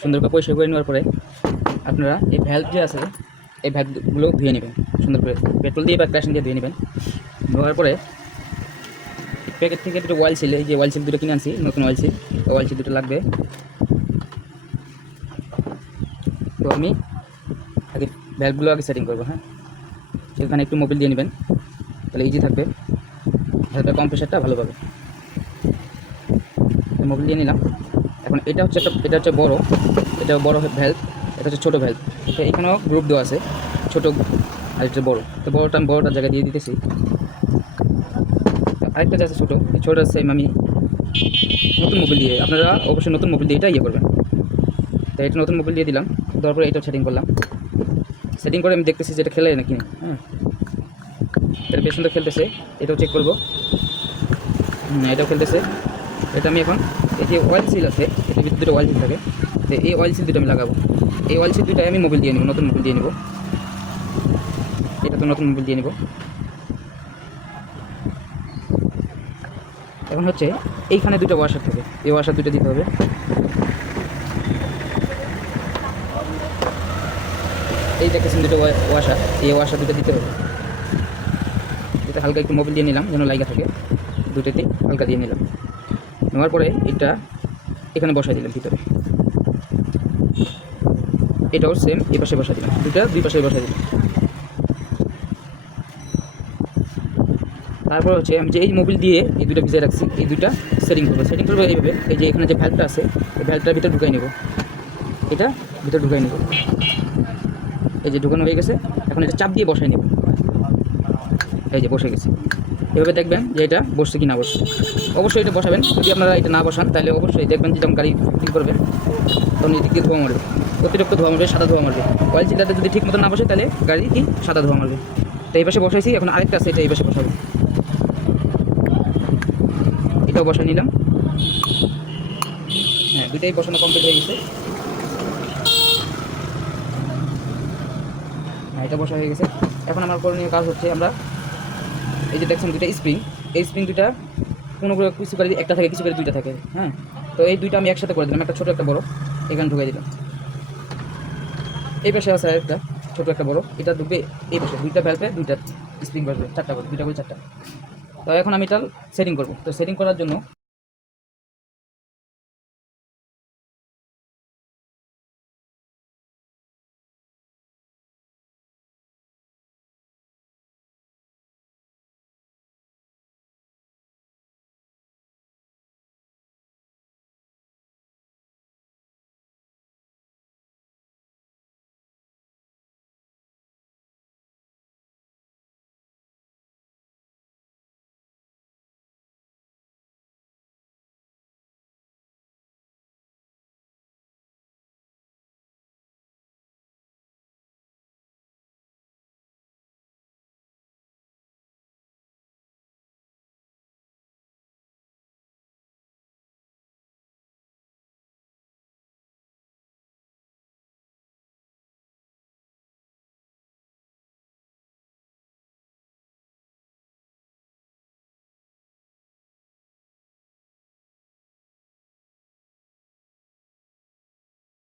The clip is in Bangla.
সুন্দর করে পরিষ্কার করে নেওয়ার পরে আপনারা এই ভ্যালভ যে আছে, এই ভ্যালভগুলো ধুয়ে নেবেন। সুন্দর করে পেট্রোল দিয়ে বা ক্রাশিং দিয়ে ধুয়ে নেবেন। ধোয়ার পরে প্যাকেট থেকে দুটো ওয়াইল সিল এই যে ওয়াইল সিল দুটো কিনে আনছি, নতুন ওয়াইল সিল ওয়াইল সিল দুটো লাগবে। তো আমি আগে ভ্যালভগুলো আগে সেটিং করব হ্যাঁ? সেখানে একটু মোবিল দিয়ে নেবেন, তাহলে ইজি থাকবে। হালকা কম্প্রেসারটা ভালো পাবে। মোবিল দিয়ে নিলাম। এখন এটা হচ্ছে একটা এটা হচ্ছে বড়। এটা বড় ভ্যালভ এটা হচ্ছে ছোটো ভ্যালভ তো এখানেও গ্রুপ দেওয়া আছে, ছোটো আর এটা বড়। তো বড়টা আমি বড়টার জায়গায় দিয়ে দিতেছি। আরেকটা আছে ছোটো, এই ছোটোটা সেম আমি নতুন মোবিল দিয়ে আপনারা অবশ্যই নতুন মোবিল দিয়ে এটা ইয়ে করবেন। তো এটা নতুন মোবিল দিয়ে দিলাম দেওয়ার পরে এটা সেটিং করলাম। সেটিং করে আমি দেখতেছি যে এটা খেলে নাকি হ্যাঁ। এটা বেশ সুন্দর খেলতেছে, এটাও চেক করব। এটাও খেলতেছে। এটা আমি এখন, এই যে অয়েল সিল আছে, এটার ভিতরে দুটো অয়েল সিল থাকে, তো এই অয়েল সিল দুটো আমি লাগাবো। এই অয়েল সিল দুটাই আমি মোবিল দিয়ে নেব, নতুন মোবিল দিয়ে নেব। এটা তো নতুন মোবিল দিয়ে নেব। এখন হচ্ছে, এইখানে দুটো ওয়াশার থাকে, এই ওয়াশার দুটো দিতে হবে। এই দেখেছেন দুটো ওয়াশার এই ওয়াশার দুটো দিতে হবে। এটা হালকা একটু মোবিল দিয়ে নিলাম, যেন লাইগা থাকে। দুটোতে হালকা দিয়ে নিলাম। নেওয়ার পরে এটা এখানে বসাই দিলাম ভিতরে। এটাও সেম এই পাশে বসাই দিলাম। দুটা দুই পাশে বসাই দিলাম। তারপর হচ্ছে আমি যে এই মোবিল দিয়ে এই দুটো ভিজে রাখছি, এই দুইটা সেটিং করব। সেটিং করব এইভাবে, এই যে এখানে যে ভ্যালটা আছে, এই ভ্যালটার ভিতরে ঢুকাই নেব। এটা ভিতরে ঢুকাই নেব। এই যে ঢুকানো হয়ে গেছে, এখন এটা চাপ দিয়ে বসাই নেব। এই যে বসে গেছে। এভাবে দেখবেন যে এটা বসছে কি না বসছে। অবশ্যই এটা বসাবেন। যদি আপনারা এটা না বসান, তাহলে অবশ্যই দেখবেন যে যখন গাড়ি ঠিক করবেন তখন এদিক দিয়ে ধোয়া মারবে। অতিরিক্ত ধোয়া মারবে, সাদা ধোয়া মারবে। অয়েল চিলাতে যদি ঠিক মতো না বসে, তাহলে গাড়ি কি সাদা ধোয়া মারবে। তো এই পাশে বসাইছি, এখন আরেকটা আছে, এটা এই পাশে বসাবো। এটাও বসা নিলাম। হ্যাঁ দুটাই বসানো কমপ্লিট হয়ে গেছে। হ্যাঁ এটা বসা হয়ে গেছে। এখন আমার করণীয় কাজ হচ্ছে আমরা এই যে দেখছেন দুইটা স্প্রিং এই স্প্রিং দুইটা কোনো কোনো কিছু করে একটা থাকে, কিছু করে দুইটা থাকে হ্যাঁ? তো এই দুইটা আমি একসাথে করে দিলাম, একটা ছোটো, একটা বড়, এখানে ঢুকাই দিলাম। এই পাশে আছে একটা ছোটো, একটা বড়, এটা ঢুকবে এই পাশে, দুইটা ভ্যালবে দুইটা স্প্রিং বসবে চারটা করে, দুইটা করে চারটা। তো এখন আমি এটা সেটিং করব। তো সেটিং করার জন্য